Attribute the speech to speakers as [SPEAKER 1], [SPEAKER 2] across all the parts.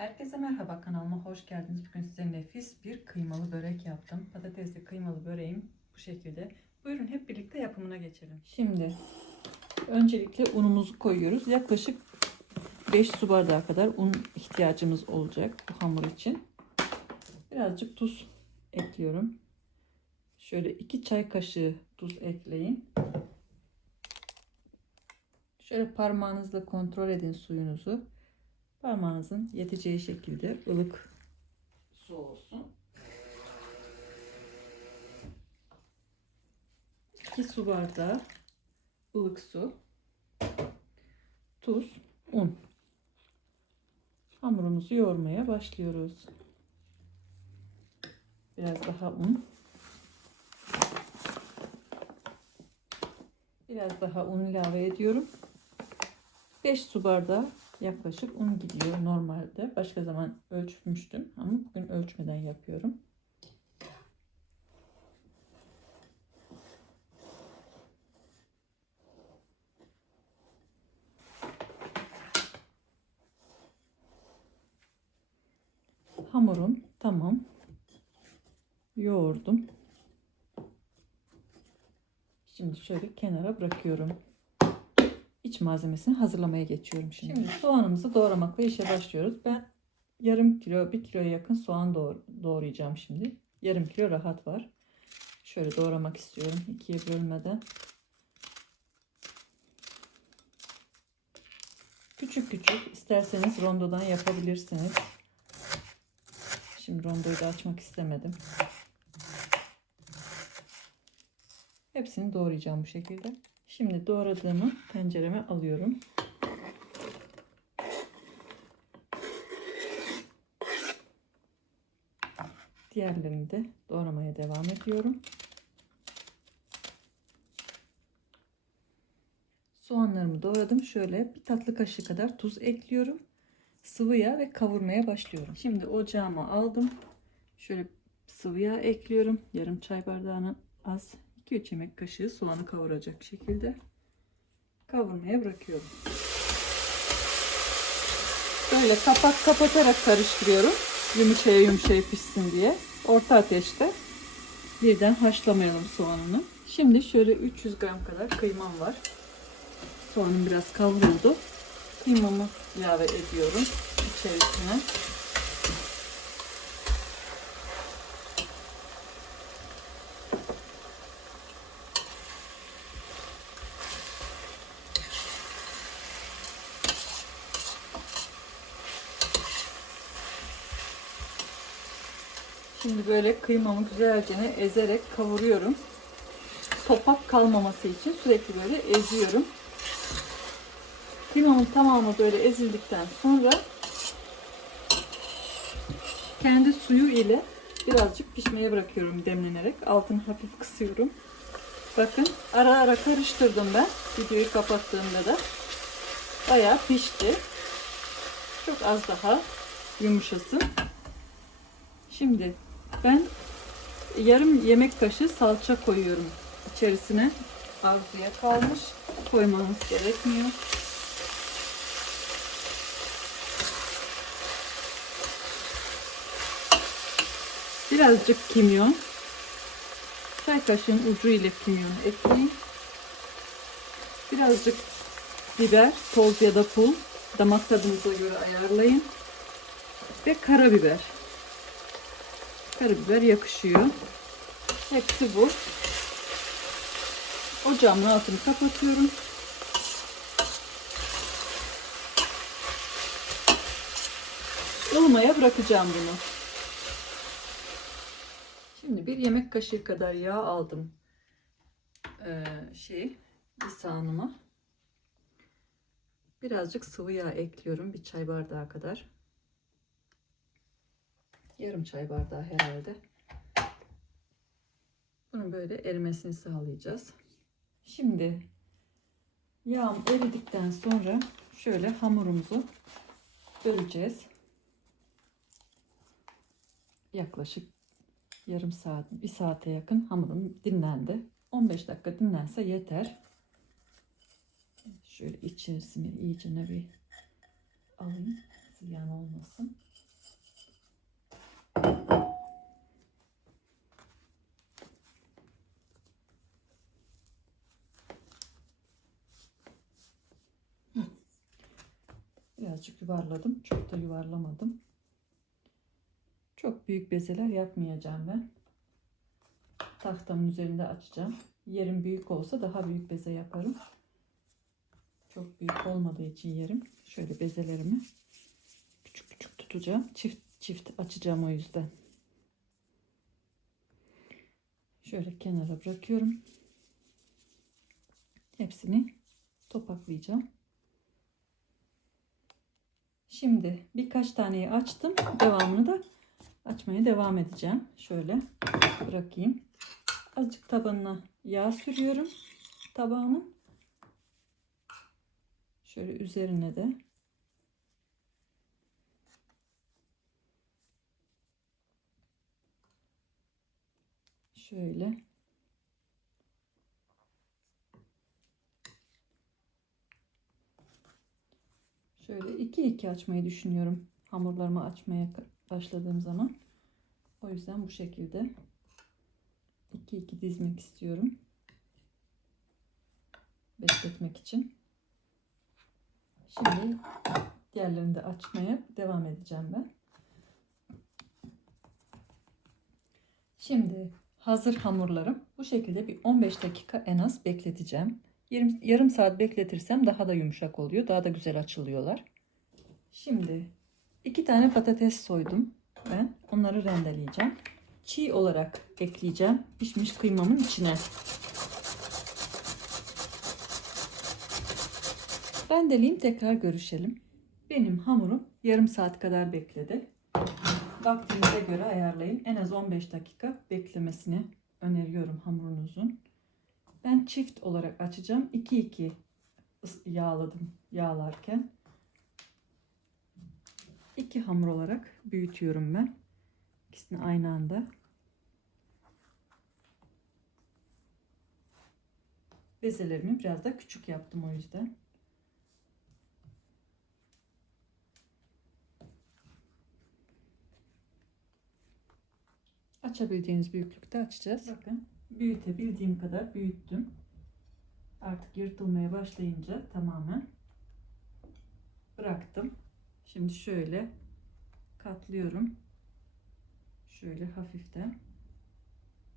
[SPEAKER 1] Herkese merhaba kanalıma hoş geldiniz. Bugün size nefis bir kıymalı börek yaptım. Patatesli kıymalı böreğim bu şekilde. Buyurun hep birlikte yapımına geçelim. Şimdi öncelikle unumuzu koyuyoruz. Yaklaşık 5 su bardağı kadar un ihtiyacımız olacak bu hamur için. Birazcık tuz ekliyorum. Şöyle 2 çay kaşığı tuz ekleyin. Şöyle parmağınızla kontrol edin suyunuzu. Parmağınızın yeteceği şekilde ılık su olsun. 2 su bardağı ılık su, tuz, un. Hamurumuzu yoğurmaya başlıyoruz. Biraz daha un. Biraz daha un ilave ediyorum. 5 su bardağı yaklaşık un gidiyor normalde. Başka zaman ölçmüştüm ama bugün ölçmeden yapıyorum. Hamurum tamam. Yoğurdum. Şimdi şöyle kenara bırakıyorum iç malzemesini hazırlamaya geçiyorum şimdi. Şimdi soğanımızı doğramakla işe başlıyoruz. Ben yarım kilo, bir kiloya yakın soğan doğ doğrayacağım şimdi. Yarım kilo rahat var. Şöyle doğramak istiyorum ikiye bölmeden. Küçük küçük isterseniz rondodan yapabilirsiniz. Şimdi rondoyu da açmak istemedim. Hepsini doğrayacağım bu şekilde. Şimdi doğradığımı tencereme alıyorum. Diğerlerini de doğramaya devam ediyorum. Soğanlarımı doğradım. Şöyle bir tatlı kaşığı kadar tuz ekliyorum. Sıvı yağ ve kavurmaya başlıyorum. Şimdi ocağıma aldım. Şöyle sıvı yağ ekliyorum. Yarım çay bardağına az 2-3 yemek kaşığı soğanı kavuracak şekilde kavurmaya bırakıyorum. Böyle kapak kapatarak karıştırıyorum. Yumuşaya yumuşaya pişsin diye. Orta ateşte birden haşlamayalım soğanını. Şimdi şöyle 300 gram kadar kıymam var. Soğanım biraz kavruldu. Kıymamı ilave ediyorum içerisine. Şimdi böyle kıymamı güzelce ezerek kavuruyorum. Topak kalmaması için sürekli böyle eziyorum. Kıymamın tamamı böyle ezildikten sonra kendi suyu ile birazcık pişmeye bırakıyorum demlenerek. Altını hafif kısıyorum. Bakın ara ara karıştırdım ben. Videoyu kapattığımda da bayağı pişti. Çok az daha yumuşasın. Şimdi ben yarım yemek kaşığı salça koyuyorum içerisine. Arzuya kalmış. Koymanız gerekmiyor. Birazcık kimyon. Çay kaşığın ucu ile kimyon ekleyin. Birazcık biber, toz ya da pul. Damak tadınıza göre ayarlayın. Ve karabiber. Karabiber yakışıyor. Hepsi bu. Ocağımın altını kapatıyorum. ılımaya bırakacağım bunu. Şimdi bir yemek kaşığı kadar yağ aldım. Ee, şey, lisanıma. Birazcık sıvı yağ ekliyorum. Bir çay bardağı kadar. Yarım çay bardağı herhalde. Bunun böyle erimesini sağlayacağız. Şimdi yağım eridikten sonra şöyle hamurumuzu böleceğiz. Yaklaşık yarım saat, bir saate yakın hamurum dinlendi. 15 dakika dinlense yeter. Şöyle içerisini iyice bir alayım. Ziyan olmasın. Birazcık yuvarladım. Çok da yuvarlamadım. Çok büyük bezeler yapmayacağım ben. Tahtamın üzerinde açacağım. Yerim büyük olsa daha büyük beze yaparım. Çok büyük olmadığı için yerim. Şöyle bezelerimi küçük küçük tutacağım. Çift çift açacağım o yüzden. Şöyle kenara bırakıyorum. Hepsini topaklayacağım. Şimdi birkaç taneyi açtım. Devamını da açmaya devam edeceğim. Şöyle bırakayım. Azıcık tabanına yağ sürüyorum tabağımın. Şöyle üzerine de şöyle. Şöyle iki iki açmayı düşünüyorum. Hamurlarımı açmaya başladığım zaman. O yüzden bu şekilde iki iki dizmek istiyorum. Bekletmek için. Şimdi diğerlerini de açmaya devam edeceğim ben. Şimdi hazır hamurlarım. Bu şekilde bir 15 dakika en az bekleteceğim. 20, yarım saat bekletirsem daha da yumuşak oluyor daha da güzel açılıyorlar. Şimdi iki tane patates soydum ben. Onları rendeleyeceğim. Çiğ olarak ekleyeceğim pişmiş kıymamın içine. Rendeleyeyim tekrar görüşelim. Benim hamurum yarım saat kadar bekledi vaktinize göre ayarlayın en az 15 dakika beklemesini öneriyorum hamurunuzun ben çift olarak açacağım 2-2 yağladım yağlarken iki hamur olarak büyütüyorum ben. İkisini aynı anda. Bezelerimi biraz da küçük yaptım o yüzden. Açabildiğiniz büyüklükte açacağız. Bakın büyütebildiğim kadar büyüttüm. Artık yırtılmaya başlayınca tamamen bıraktım. Şimdi şöyle katlıyorum. Şöyle hafiften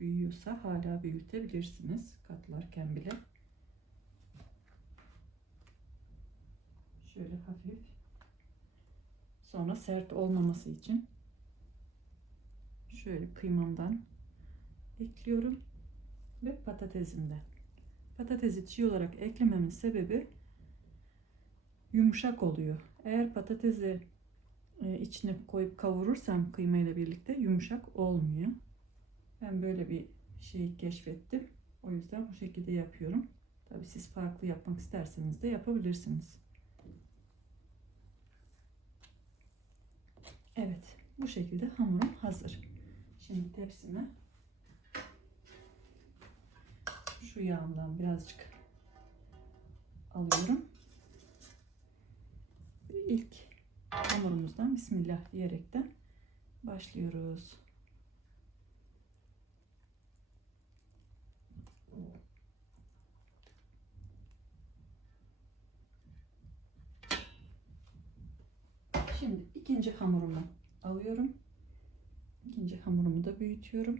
[SPEAKER 1] büyüyorsa hala büyütebilirsiniz katlarken bile. Şöyle hafif. Sonra sert olmaması için şöyle kıymamdan ekliyorum ve patatesimden. Patatesi çiğ olarak eklememin sebebi yumuşak oluyor. Eğer patatesi e, içine koyup kavurursam kıyma ile birlikte yumuşak olmuyor. Ben böyle bir şey keşfettim. O yüzden bu şekilde yapıyorum. Tabi siz farklı yapmak isterseniz de yapabilirsiniz. Evet, bu şekilde hamurum hazır. Şimdi tepsime şu yağımdan birazcık alıyorum. İlk hamurumuzdan Bismillah diyerekten başlıyoruz. Şimdi ikinci hamurumu alıyorum. İkinci hamurumu da büyütüyorum.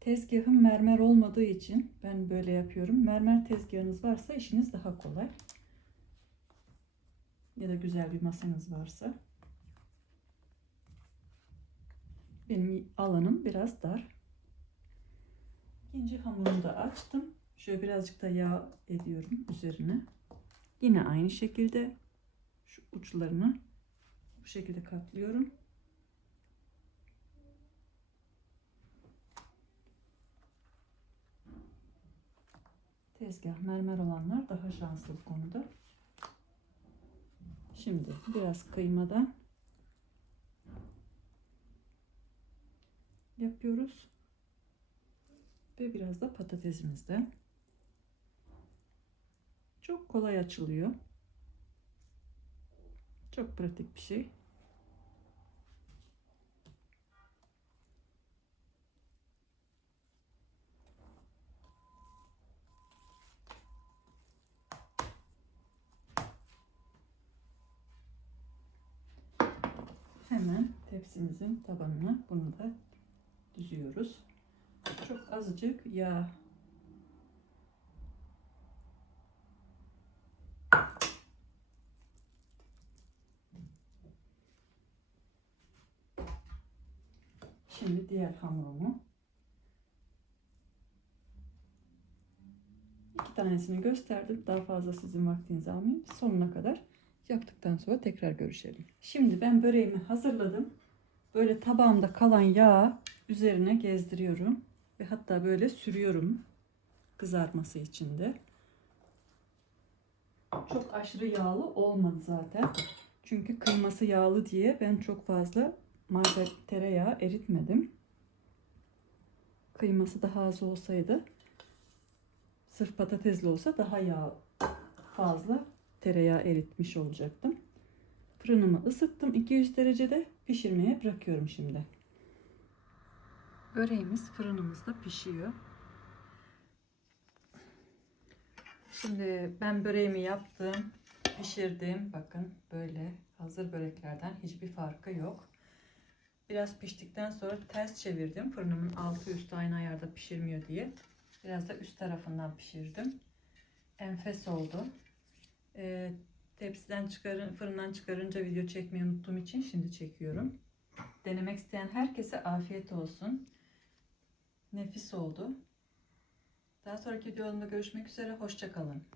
[SPEAKER 1] Tezgahım mermer olmadığı için ben böyle yapıyorum. Mermer tezgahınız varsa işiniz daha kolay. Ya da güzel bir masanız varsa. Benim alanım biraz dar. İkinci hamurumu da açtım. Şöyle birazcık da yağ ediyorum üzerine. Yine aynı şekilde şu uçlarını bu şekilde katlıyorum. Tezgah mermer olanlar daha şanslı bu konuda. Şimdi biraz kıymadan yapıyoruz. Ve biraz da patatesimizden. Çok kolay açılıyor. Çok pratik bir şey. Hemen tepsimizin tabanına bunu da düzüyoruz. Çok azıcık yağ Şimdi diğer hamurumu iki tanesini gösterdim. Daha fazla sizin vaktinizi almayayım. Sonuna kadar yaptıktan sonra tekrar görüşelim. Şimdi ben böreğimi hazırladım. Böyle tabağımda kalan yağı üzerine gezdiriyorum ve hatta böyle sürüyorum kızarması için de. Çok aşırı yağlı olmadı zaten. Çünkü kıyması yağlı diye ben çok fazla margarin tereyağı eritmedim. Kıyması daha az olsaydı sırf patatesli olsa daha yağ fazla tereyağı eritmiş olacaktım. Fırınımı ısıttım 200 derecede pişirmeye bırakıyorum şimdi. Böreğimiz fırınımızda pişiyor. Şimdi ben böreğimi yaptım, pişirdim. Bakın böyle hazır böreklerden hiçbir farkı yok. Biraz piştikten sonra ters çevirdim. Fırınımın altı üstü aynı ayarda pişirmiyor diye. Biraz da üst tarafından pişirdim. Enfes oldu. Ee, tepsiden çıkarın, fırından çıkarınca video çekmeyi unuttuğum için şimdi çekiyorum. Denemek isteyen herkese afiyet olsun. Nefis oldu. Daha sonraki videolarımda görüşmek üzere. Hoşçakalın.